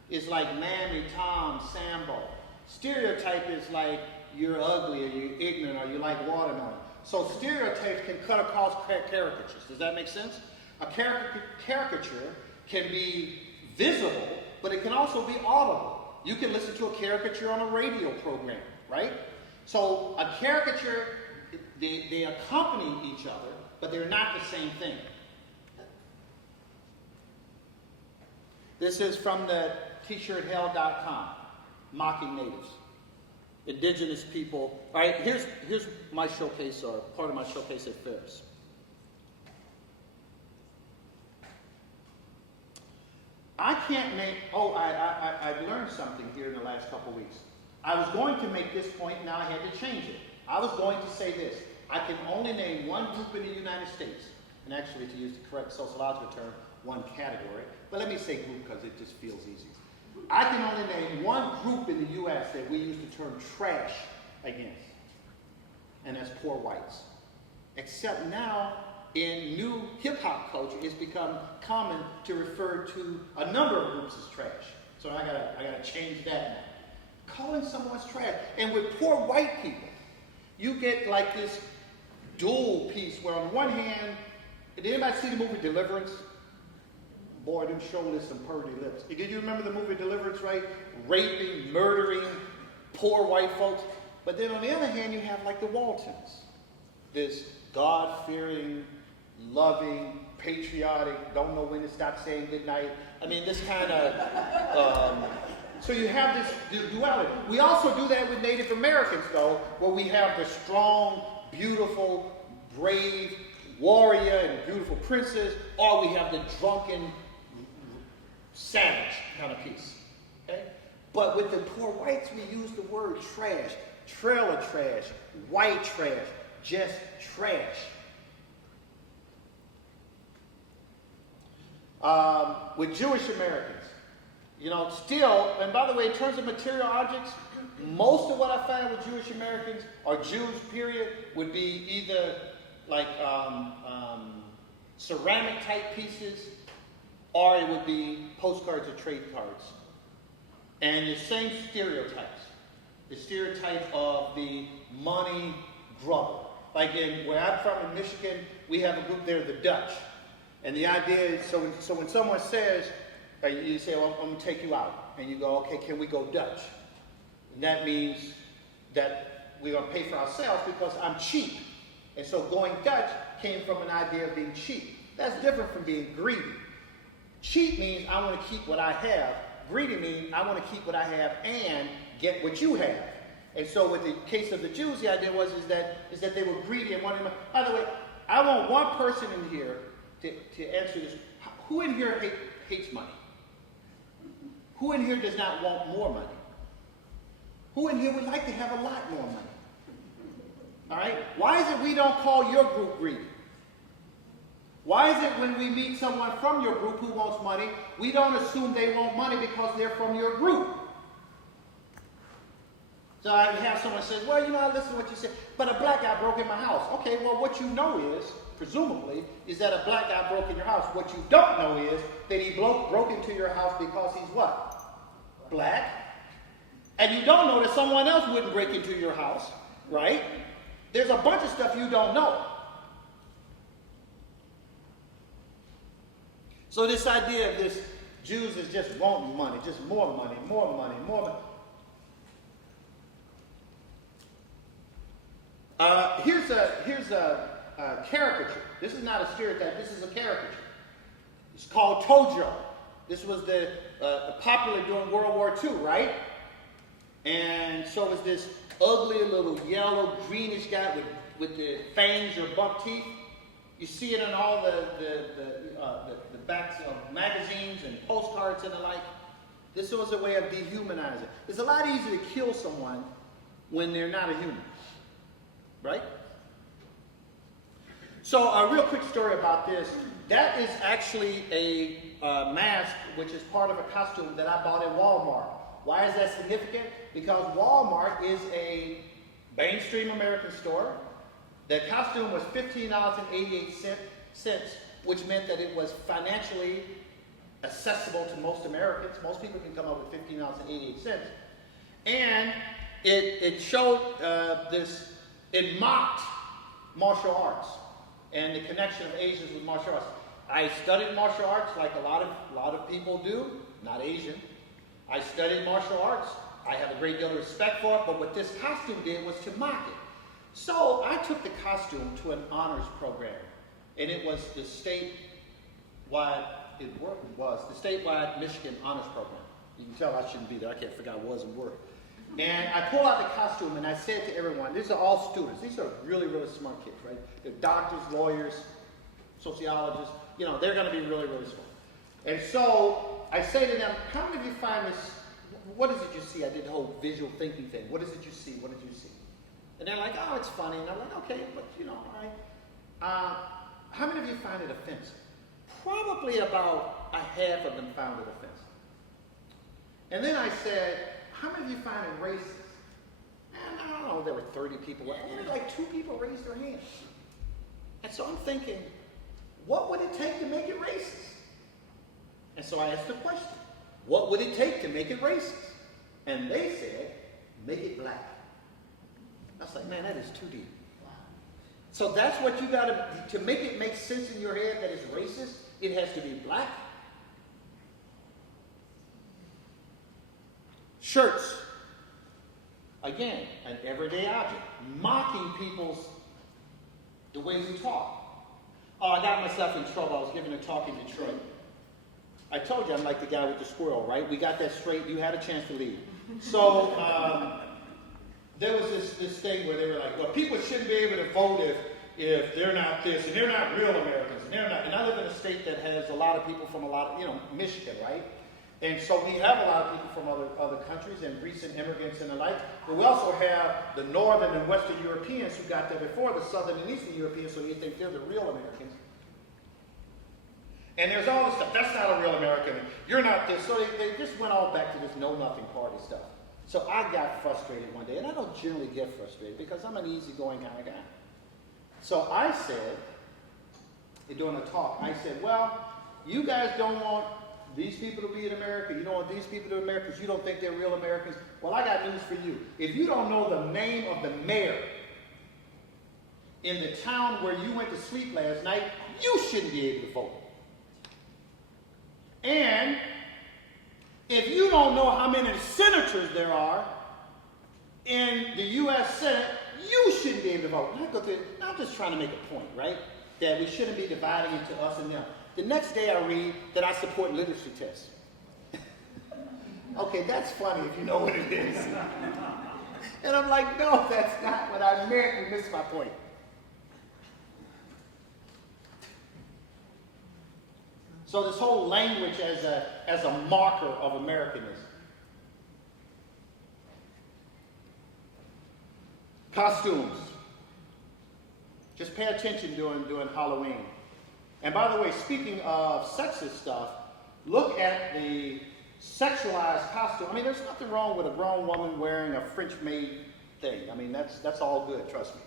is like Mammy, Tom, Sambo. Stereotype is like you're ugly or you're ignorant or you like watermelon. So stereotypes can cut across caricatures. Does that make sense? A caricature can be visible, but it can also be audible. You can listen to a caricature on a radio program, right? So a caricature, they accompany each other, but they're not the same thing. This is from the tshirthell.com, mocking natives, indigenous people. All right, here's my showcase, or part of my showcase at Ferris. I can't make, I've learned something here in the last couple weeks. I was going to make this point, now I had to change it. I was going to say this: I can only name one group in the United States, and actually, to use the correct sociological term, one category, but let me say group because it just feels easy. I can only name one group in the U.S. that we use the term trash against, and that's poor whites. Except now, in new hip-hop culture, it's become common to refer to a number of groups as trash. So I gotta change that now. Calling someone trash. And with poor white people, you get like this dual piece where on one hand, did anybody see the movie Deliverance? Boy, them shoulders some purty lips. Did you remember the movie Deliverance, right? Raping, murdering poor white folks. But then on the other hand, you have like the Waltons. This God-fearing, loving, patriotic, don't know when to stop saying goodnight. I mean, this kind of, so you have this duality. We also do that with Native Americans, though, where we have the strong, beautiful, brave warrior and beautiful princess, or we have the drunken, savage kind of piece. Okay? But with the poor whites, we use the word trash, trailer trash, white trash, just trash. With Jewish Americans, still, and by the way, in terms of material objects, most of what I find with Jewish Americans, or Jews, period, would be either like ceramic type pieces, or it would be postcards or trade cards. And the same stereotypes. The stereotype of the money grubber. Like where I'm from in Michigan, we have a group there, the Dutch. And the idea is, so when someone says, you say, well, I'm going to take you out. And you go, okay, can we go Dutch? And that means that we're going to pay for ourselves because I'm cheap. And so going Dutch came from an idea of being cheap. That's different from being greedy. Cheap means I want to keep what I have. Greedy means I want to keep what I have and get what you have. And so with the case of the Jews, the idea is that they were greedy and wanted money. By the way, I want one person in here to answer this. Who in here hates money? Who in here does not want more money? Who in here would like to have a lot more money? All right? Why is it we don't call your group greedy? Why is it when we meet someone from your group who wants money, we don't assume they want money because they're from your group? So I have someone says, well, you know, I listen to what you said, but a black guy broke in my house. Okay, well, what you know is, presumably, is that a black guy broke in your house. What you don't know is that he broke into your house because he's what? Black. And you don't know that someone else wouldn't break into your house, right? There's a bunch of stuff you don't know. So this idea of this Jews is just wanting money, just more money, more money, more money. Here's a caricature. This is not a stereotype. This is a caricature. It's called Tojo. This was the popular during World War II, right? And so it was this ugly little yellow greenish guy with the fangs or buck teeth. You see it in all the backs of magazines and postcards and the like. This was a way of dehumanizing. It's a lot easier to kill someone when they're not a human. Right? So a real quick story about this. That is actually a mask which is part of a costume that I bought at Walmart. Why is that significant? Because Walmart is a mainstream American store. The costume was $15.88, which meant that it was financially accessible to most Americans. Most people can come up with $15.88. And it showed it mocked martial arts and the connection of Asians with martial arts. I studied martial arts like a lot of people do, not Asian. I studied martial arts. I have a great deal of respect for it, but what this costume did was to mock it. So I took the costume to an honors program, and it was the statewide Michigan honors program. You can tell I shouldn't be there. I can't figure out was and were. And I pulled out the costume and I said to everyone, these are all students. These are really, really smart kids, right? They're doctors, lawyers, sociologists. You know, they're going to be really, really smart. And so I say to them, how many of you find this, what is it you see? I did the whole visual thinking thing. What is it you see? What did you see? And they're like, oh, it's funny. And I'm like, okay, but you know, all right. How many of you find it offensive? Probably about a half of them found it offensive. And then I said, how many of you find it racist? And I don't know, there were 30 people. Only like 2 people raised their hands. And so I'm thinking, what would it take to make it racist? And so I asked the question, what would it take to make it racist? And they said, make it black. I was like, man, that is too deep. So that's what you got to make it make sense in your head that it's racist, it has to be black. Shirts. Again, an everyday object. Mocking the way we talk. Oh, I got myself in trouble. I was giving a talk in Detroit. I told you I'm like the guy with the squirrel, right? We got that straight. You had a chance to leave. So there was this thing where they were like, well, people shouldn't be able to vote if they're not this, and they're not real Americans, and they're not. And I live in a state that has a lot of people from Michigan, right? And so we have a lot of people from other countries and recent immigrants and the like. But we also have the Northern and Western Europeans who got there before the Southern and Eastern Europeans, so you think they're the real Americans. And there's all this stuff. That's not a real American. You're not this. So they just went all back to this know-nothing party stuff. So I got frustrated one day, and I don't generally get frustrated because I'm an easygoing kind of guy. So I said, during a talk, I said, well, you guys don't want these people to be in America. You don't want these people to be Americans. You don't think they're real Americans. Well, I got news for you. If you don't know the name of the mayor in the town where you went to sleep last night, you shouldn't be able to vote. And if you don't know how many senators there are in the U.S. Senate, you shouldn't be able to vote. I'm just trying to make a point, right? That we shouldn't be dividing into us and them. The next day I read that I support literacy tests. Okay, that's funny if you know what it is. And I'm like, no, that's not what I meant. You missed my point. So this whole language as a marker of Americanism. Costumes. Just pay attention during Halloween. And by the way, speaking of sexist stuff, look at the sexualized costume. I mean, there's nothing wrong with a grown woman wearing a French-made thing. I mean, that's all good, trust me.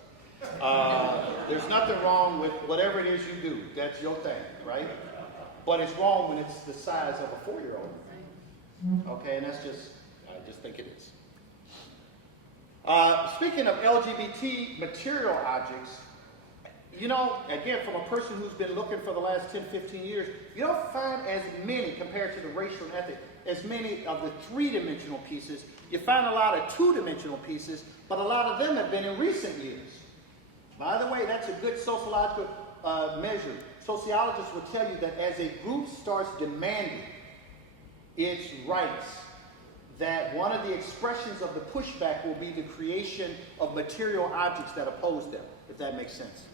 There's nothing wrong with whatever it is you do. That's your thing, right? But it's wrong when it's the size of a 4-year-old. Okay, and I just think it is. Speaking of LGBT material objects, you know, again, from a person who's been looking for the last 10, 15 years, you don't find as many, compared to the racial and ethnic, as many of the 3-dimensional pieces. You find a lot of 2-dimensional pieces, but a lot of them have been in recent years. By the way, that's a good sociological measure. Sociologists will tell you that as a group starts demanding its rights, that one of the expressions of the pushback will be the creation of material objects that oppose them, if that makes sense.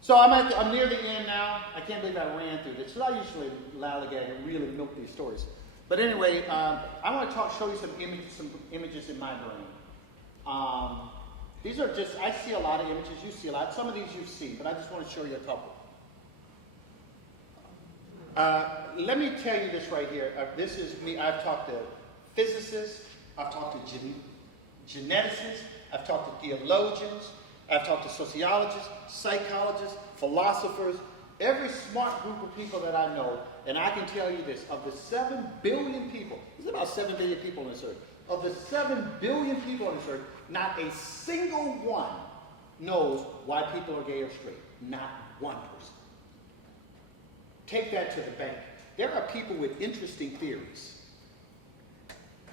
So I'm near the end now. I can't believe I ran through this. So I usually lollygag and really milk these stories. But anyway, I want to show you some images in my brain. These are just, I see a lot of images. You see a lot. Some of these you've seen, but I just want to show you a couple. Let me tell you this right here. This is me. I've talked to physicists. I've talked to geneticists. I've talked to theologians. I've talked to sociologists, psychologists, philosophers, every smart group of people that I know. And I can tell you this, of the 7 billion people, there's about 7 billion people on this earth. Of the 7 billion people on this earth, not a single one knows why people are gay or straight. Not one person. Take that to the bank. There are people with interesting theories.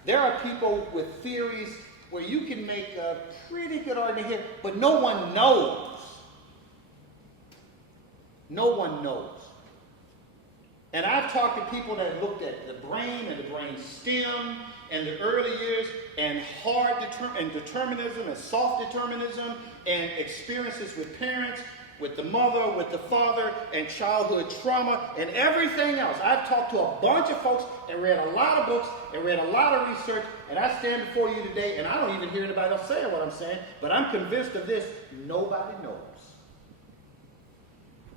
There are people with theories where you can make a pretty good argument here, but no one knows. No one knows. And I've talked to people that looked at the brain and the brain stem and the early years and hard determinism and soft determinism and experiences with parents, with the mother, with the father, and childhood trauma, and everything else. I've talked to a bunch of folks and read a lot of books and read a lot of research, and I stand before you today, and I don't even hear anybody else saying what I'm saying, but I'm convinced of this: nobody knows.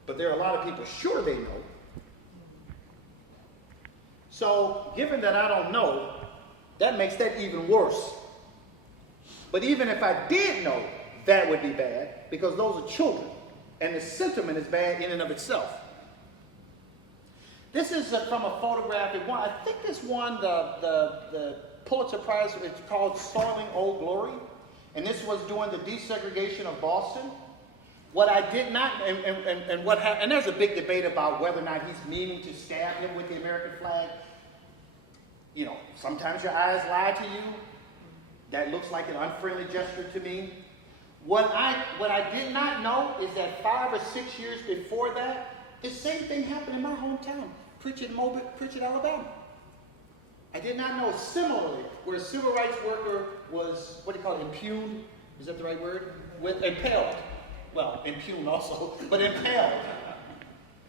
But there are a lot of people sure they know. So, given that I don't know, that makes that even worse. But even if I did know, that would be bad, because those are children. And the sentiment is bad in and of itself. This is from a photograph. I think this won the Pulitzer Prize. It's called Soiling Old Glory. And this was during the desegregation of Boston. What I did not, and what happened, and there's a big debate about whether or not he's meaning to stab him with the American flag. You know, sometimes your eyes lie to you. That looks like an unfriendly gesture to me. What I did not know is that 5 or 6 years before that, the same thing happened in my hometown, Pritchett, Alabama. I did not know. Similarly, where a civil rights worker was, what do you call it, impugned? Is that the right word? Impaled. Well, impugned also, but impaled.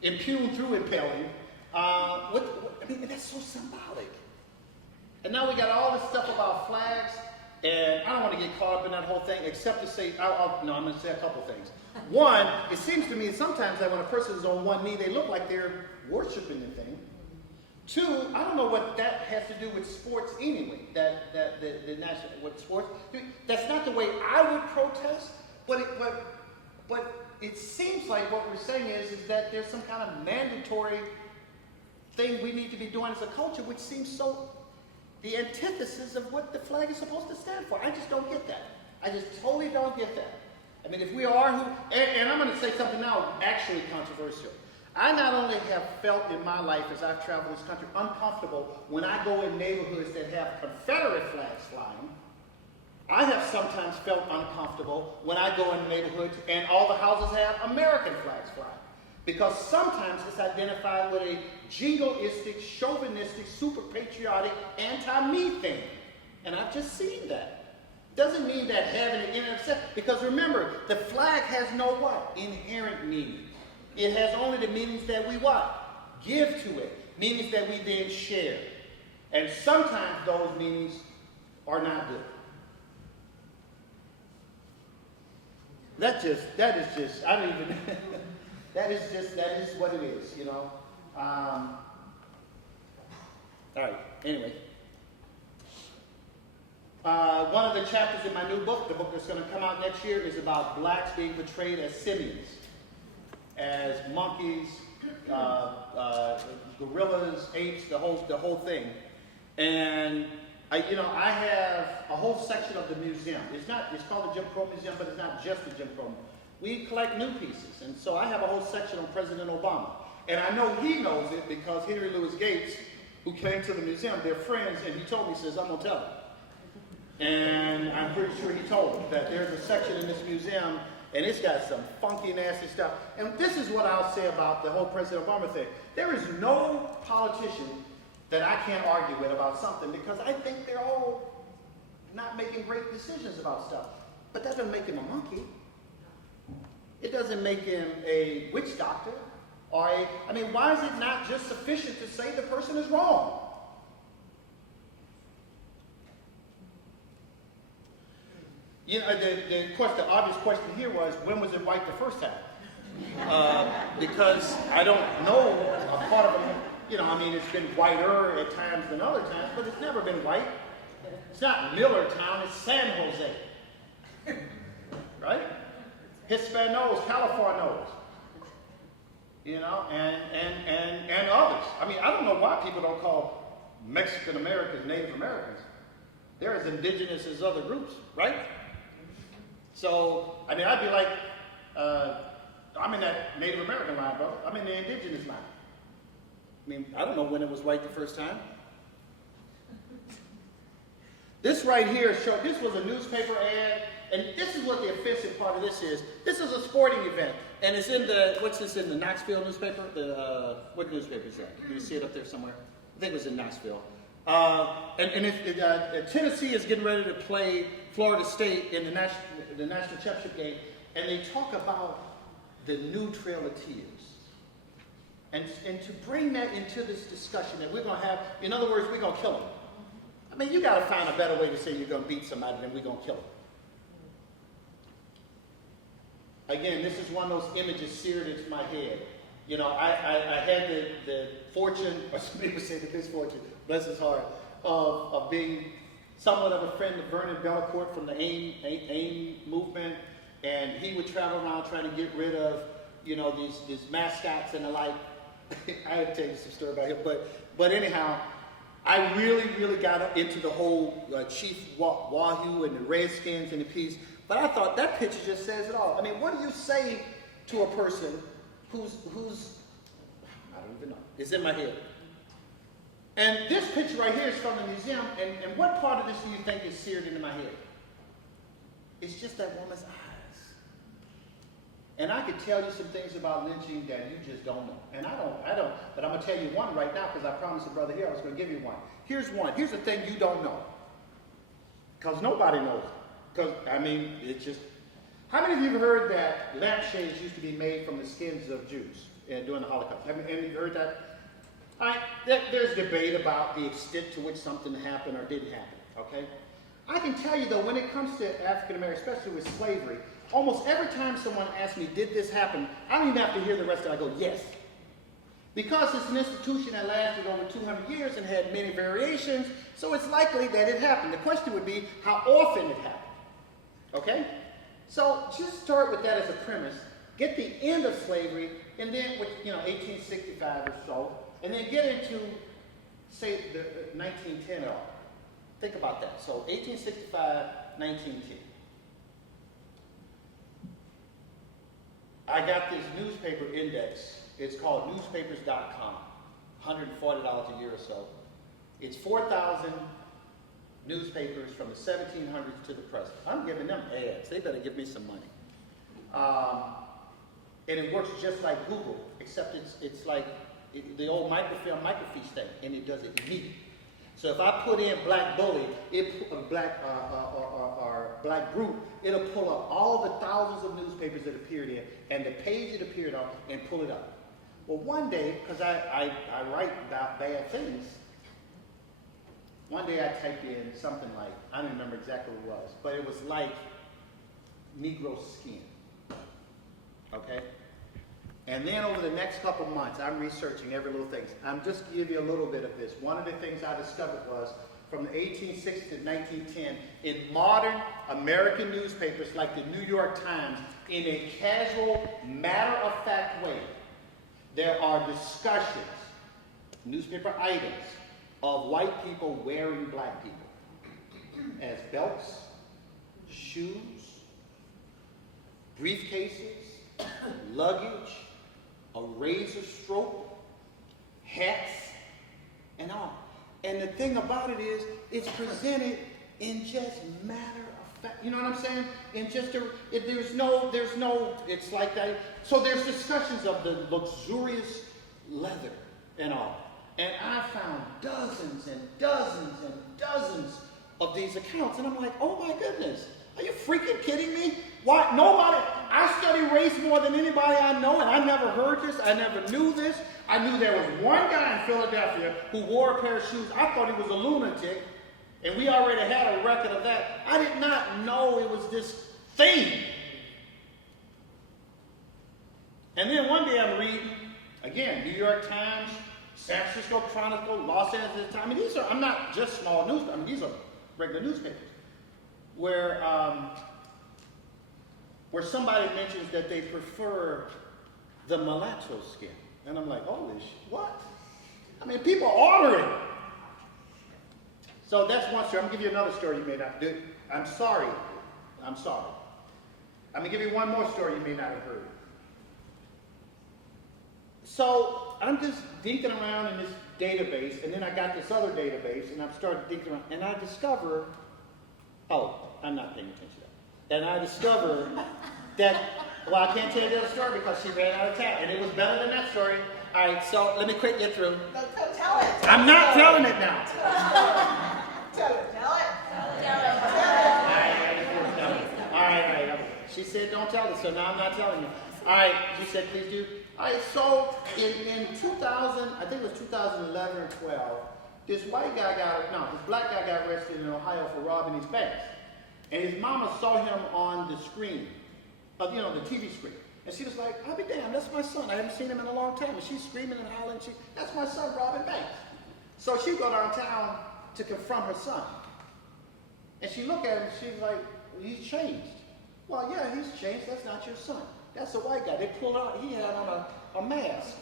Impugned through impaling. I mean, that's so symbolic. And now we got all this stuff about flags. And I don't want to get caught up in that whole thing, except to say, I'm going to say a couple things. One, it seems to me sometimes that when a person is on one knee, they look like they're worshiping the thing. Two, I don't know what that has to do with sports anyway, the national, with sports. That's not the way I would protest, but it seems like what we're saying is that there's some kind of mandatory thing we need to be doing as a culture, which seems so the antithesis of what the flag is supposed to stand for. I just don't get that. I just totally don't get that. I mean, if we are who, and I'm going to say something now actually controversial. I not only have felt in my life as I've traveled this country uncomfortable when I go in neighborhoods that have Confederate flags flying, I have sometimes felt uncomfortable when I go in neighborhoods and all the houses have American flags flying. Because sometimes it's identified with a jingoistic, chauvinistic, super patriotic, anti-me thing. And I've just seen that. Doesn't mean that having it in and of itself, because remember, the flag has no what? Inherent meaning. It has only the meanings that we what? Give to it. Meanings that we then share. And sometimes those meanings are not good. That is just, I don't even... That is what it is, you know. All right, anyway. One of the chapters in my new book, the book that's going to come out next year, is about blacks being portrayed as simians, as monkeys, gorillas, apes, the whole thing. And I have a whole section of the museum. It's called the Jim Crow Museum, but it's not just the Jim Crow. We collect new pieces, and so I have a whole section on President Obama. And I know he knows it because Henry Louis Gates, who came to the museum, they're friends, and he told me, he says, I'm gonna tell him. And I'm pretty sure he told him that there's a section in this museum, and it's got some funky, nasty stuff. And this is what I'll say about the whole President Obama thing. There is no politician that I can't argue with about something because I think they're all not making great decisions about stuff. But that doesn't make him a monkey. It doesn't make him a witch doctor. Why is it not just sufficient to say the person is wrong? The obvious question here was, when was it white the first time? Because I don't know a part of it. It's been whiter at times than other times, but it's never been white. It's not Millertown, it's San Jose. Right? Hispanos, Californos. And others. I don't know why people don't call Mexican Americans Native Americans. They're as indigenous as other groups, right? So, I'd be like, I'm in that Native American line, brother. I'm in the indigenous line. I don't know when it was white the first time. This right here this was a newspaper ad, and this is what the offensive part of this is. This is a sporting event, and it's in the Knoxville newspaper? What newspaper is that? Can you see it up there somewhere? I think it was in Knoxville. Tennessee is getting ready to play Florida State in the national championship game, and they talk about the new Trail of Tears. And to bring that into this discussion that we're going to have, in other words, we're going to kill them. You got to find a better way to say you're going to beat somebody than we're going to kill them. Again, this is one of those images seared into my head. I had the fortune, or some people say the misfortune, bless his heart, of being somewhat of a friend of Vernon Bellecourt from the AIM movement, and he would travel around trying to get rid of, these mascots and the like. I had to tell you some story about him, but anyhow, I really, really got into the whole Chief Wahoo and the Redskins and the piece, but I thought that picture just says it all. What do you say to a person who's I don't even know, it's in my head. And this picture right here is from the museum, and what part of this do you think is seared into my head? It's just that woman's eyes. And I could tell you some things about lynching that you just don't know. And I don't, but I'm going to tell you one right now because I promised the brother here I was going to give you one. Here's one. Here's the thing you don't know. Because nobody knows it. Because, it's just, how many of you have heard that lampshades used to be made from the skins of Jews during the Holocaust? Have any of you heard that? All right, there's debate about the extent to which something happened or didn't happen, okay? I can tell you, though, when it comes to African Americans, especially with slavery, almost every time someone asks me, did this happen, I don't even have to hear the rest of it. I go, yes. Because it's an institution that lasted over 200 years and had many variations, so it's likely that it happened. The question would be how often it happened, okay? So just start with that as a premise. Get the end of slavery, and then, 1865 or so, and then get into, say, the 1910 era. Think about that. So 1865, 1910. I got this newspaper index. It's called newspapers.com. $140 a year or so. It's 4,000 newspapers from the 1700s to the present. I'm giving them ads. They better give me some money. And it works just like Google, except it's like the old microfiche thing, and it does it immediately. So if I put in black bully, black group, it'll pull up all the thousands of newspapers that appeared in, and the page it appeared on, and pull it up. Well, one day, because I write about bad things, one day I typed in something like, I don't remember exactly what it was, but it was like Negro skin. Okay? And then over the next couple months, I'm researching every little thing. I'm just give you a little bit of this. One of the things I discovered was from the 1860s to 1910, in modern American newspapers like the New York Times, in a casual, matter-of-fact way, there are discussions, newspaper items, of white people wearing black people as belts, shoes, briefcases, luggage, a razor stroke, hats, and all. And the thing about it is, it's presented in just matter of fact. You know what I'm saying? In just there's no, it's like that. So there's discussions of the luxurious leather and all. And I found dozens and dozens and dozens of these accounts. And I'm like, oh my goodness, are you freaking kidding me? Why, nobody, I study race more than anybody I know, and I never heard this, I never knew this. I knew there was one guy in Philadelphia who wore a pair of shoes. I thought he was a lunatic, and we already had a record of that. I did not know it was this thing. And then one day I'm reading, again, New York Times, San Francisco Chronicle, Los Angeles Times. I mean, these are, I'm not just small news, I mean, these are regular newspapers, where somebody mentions that they prefer the mulatto skin. And I'm like, holy what? I mean, people order it. So that's one story. I'm going to give you another story you may not do. I'm sorry. I'm sorry. I'm going to give you one more story you may not have heard. So I'm just dinking around in this database, and then I got this other database, and I've started dinking around, and I discover, oh, I'm not paying attention to that. And I discover that, well, I can't tell you the other story because she ran out of time, and it was better than that story. All right, so let me quick get through. No, tell it. I'm not telling it now. Tell it. All right. She said don't tell it, so now I'm not telling you. All right, she said please do. All right, so in 2000, I think it was 2011 or 12, this black guy got arrested in Ohio for robbing his banks. And his mama saw him on the screen, the TV screen. And she was like, I'll be damned, that's my son. I haven't seen him in a long time. And she's screaming and hollering, that's my son robbing banks. So she go downtown to confront her son. And she looked at him, she's like, he's changed. Well, yeah, he's changed, that's not your son. That's a white guy. They pulled out, he had on a mask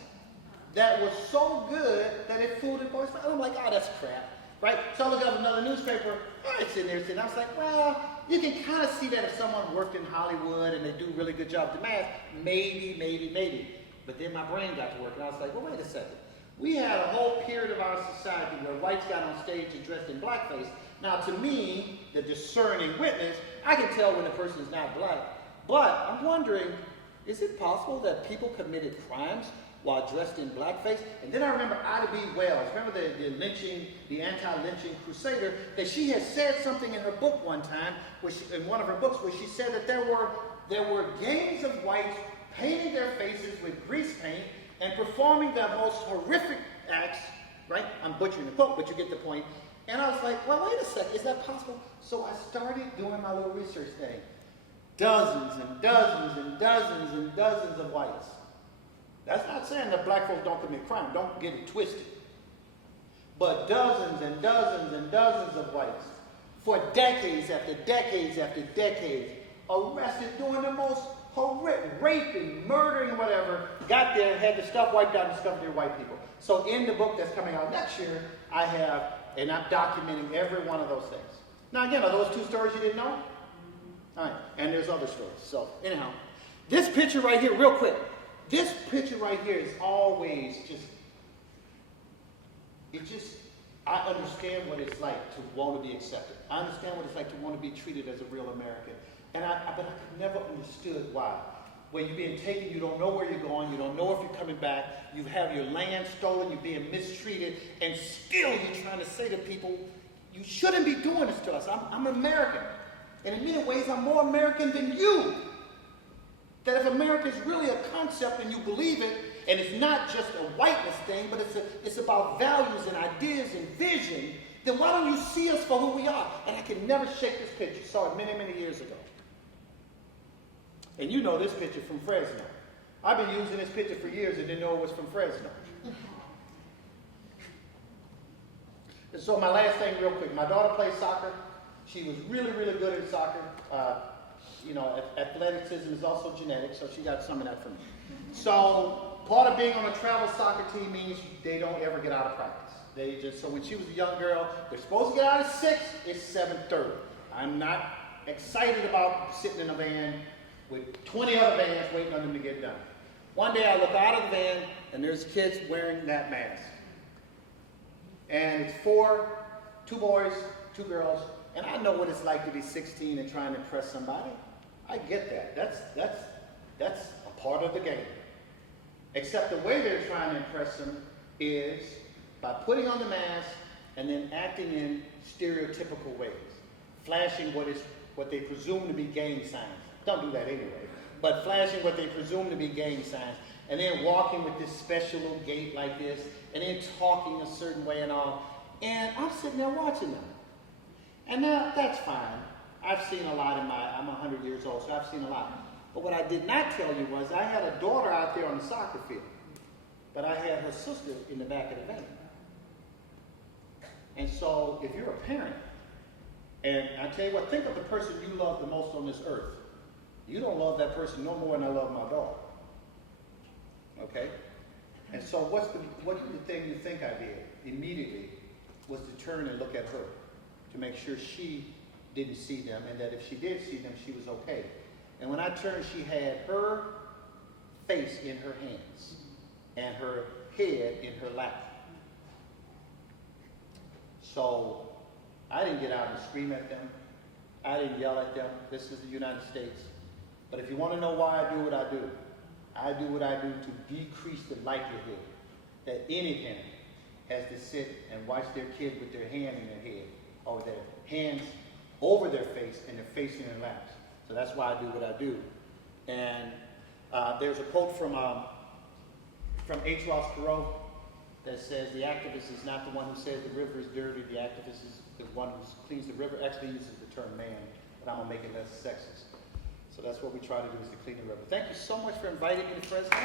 that was so good that it fooled the boy's mind. I'm like, oh, that's crap, right? So I look up another newspaper, it's in there, I was like, well, you can kind of see that if someone worked in Hollywood and they do a really good job with the mask, maybe. But then my brain got to work, and I was like, well, wait a second. We had a whole period of our society where whites got on stage and dressed in blackface. Now, to me, the discerning witness, I can tell when a person is not black. But I'm wondering, is it possible that people committed crimes while dressed in blackface? And then I remember Ida B. Wells, remember the anti-lynching crusader, that she had said something in her book one time, in one of her books, where she said that there were gangs of whites painting their faces with grease paint and performing the most horrific acts, right? I'm butchering the quote, but you get the point. And I was like, well, wait a second, is that possible? So I started doing my little research thing. Dozens and dozens and dozens and dozens of whites. That's not saying that black folks don't commit crime. Don't get it twisted. But dozens and dozens and dozens of whites, for decades after decades after decades, arrested doing the most horrific, raping, murdering, whatever, got there, had the stuff wiped out and discovered they're white people. So in the book that's coming out next year, I have, and I'm documenting every one of those things. Now again, are those two stories you didn't know? All right, and there's other stories. So anyhow, this picture right here, real quick. This picture right here is always I understand what it's like to want to be accepted. I understand what it's like to want to be treated as a real American. But I never understood why. When you're being taken, you don't know where you're going, you don't know if you're coming back, you have your land stolen, you're being mistreated, and still you're trying to say to people, you shouldn't be doing this to us. I'm American. And in many ways, I'm more American than you. That if America is really a concept and you believe it, and it's not just a whiteness thing, but it's about values and ideas and vision, then why don't you see us for who we are? And I can never shake this picture. Saw it many, many years ago. And you know this picture from Fresno. I've been using this picture for years and didn't know it was from Fresno. And so my last thing real quick, my daughter plays soccer. She was really, really good at soccer. You know, athleticism is also genetic, so she got some of that from me. So part of being on a travel soccer team means they don't ever get out of practice. They just, so when she was a young girl, they're supposed to get out at 6, it's 7:30. I'm not excited about sitting in a van with 20 other vans waiting on them to get done. One day I look out of the van and there's kids wearing that mask. And it's 2 boys, 2 girls, and I know what it's like to be 16 and trying to impress somebody. I get that. That's a part of the game. Except the way they're trying to impress them is by putting on the mask and then acting in stereotypical ways, flashing what they presume to be gang signs. Don't do that anyway. But flashing what they presume to be gang signs, and then walking with this special little gait like this, and then talking a certain way and all. And I'm sitting there watching them. And now, that's fine. I've seen a lot I'm 100 years old, so I've seen a lot. But what I did not tell you was I had a daughter out there on the soccer field, but I had her sister in the back of the van. And so if you're a parent, and I tell you what, think of the person you love the most on this earth. You don't love that person no more than I love my daughter. Okay? And so what's the thing you think I did immediately was to turn and look at her to make sure she didn't see them, and that if she did see them, she was okay. And when I turned, she had her face in her hands and her head in her lap. So I didn't get out and scream at them. I didn't yell at them. This is the United States. But if you want to know why I do what I do to decrease the likelihood that any parent has to sit and watch their kid with their hand in their head, or their hands over their face and their face in their laps. So that's why I do what I do. And there's a quote from H. Ross Perot that says, the activist is not the one who says the river is dirty, the activist is the one who cleans the river. Actually uses the term man, but I'm going to make it less sexist. So that's what we try to do, is to clean the river. Thank you so much for inviting me to Fresno.